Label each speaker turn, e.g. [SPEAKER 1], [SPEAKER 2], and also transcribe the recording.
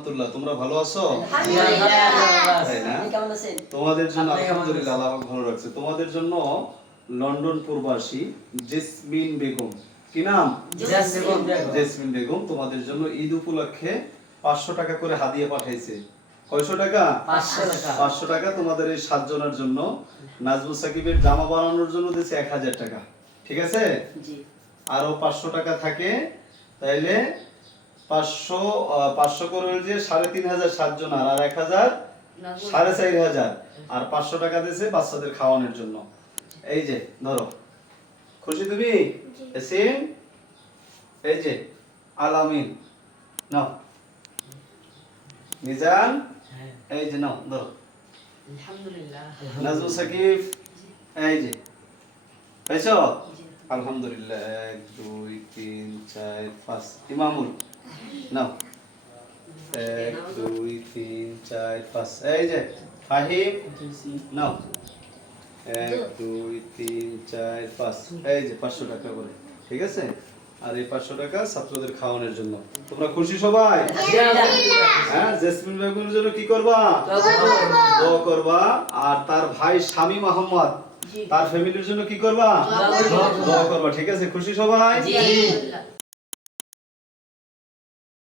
[SPEAKER 1] রহমতুল্লাহ তোমরা ভালো আছো? তোমাদের জন্য আলহামদুলিল্লাহ আল্লাহ ভালো রাখছে। তোমাদের জন্য লন্ডন প্রবাসী জেসমিন বেগম। কি নাম?
[SPEAKER 2] জেসমিন বেগম।
[SPEAKER 1] তোমাদের জন্য ঈদ উপলক্ষে পাঁচশো টাকা করে হাদিয়া পাঠাইছে। কয়শো টাকা?
[SPEAKER 2] পাঁচশো টাকা।
[SPEAKER 1] পাঁচশো টাকা তোমাদের এই সাতজনের জন্য। নাজমুল সাকিবের জামা বানানোর জন্য দিয়েছে এক হাজার টাকা। ঠিক আছে? আরও পাঁচশো টাকা থাকে তাইলে পাঁচশো আহ, পাঁচশো করে যে সাড়ে তিন হাজার সাতজন আর আর এক হাজার সাড়ে চার হাজার। আর পাঁচশো টাকা দিয়েছে বাচ্চাদের খাওয়ানোর জন্য। এই যে ধরো। খুশি তুমি? এসিন এই যে আলামিন। নাও। মিজান?
[SPEAKER 2] হ্যাঁ।
[SPEAKER 1] এই যে নাও ধরো।
[SPEAKER 3] আলহামদুলিল্লাহ।
[SPEAKER 1] নাজমুল সাকিব? এই যে। পেয়েছ? আলহামদুলিল্লাহ। এক দুই তিন চার পাঁচ। ইমামুল। নাও। এক দুই তিন চার পাঁচ। এই যে ফাহিম নাও। এক দুই তিন চার পাঁচ। এই যে পাঁচশো টাকা করে ঠিক আছে? আর এই পাঁচশো টাকা ছাত্রদের খাওয়ানোর জন্য। তোমরা খুশি সবাই? হ্যাঁ জেসমিন বেগমের জন্য কি করবা? দোয়া করবা। আর তার ভাই স্বামী মোহাম্মদ তার ফ্যামিলির জন্য কি করবা?
[SPEAKER 3] দোয়া করবা।
[SPEAKER 1] ঠিক আছে? খুশি সবাই?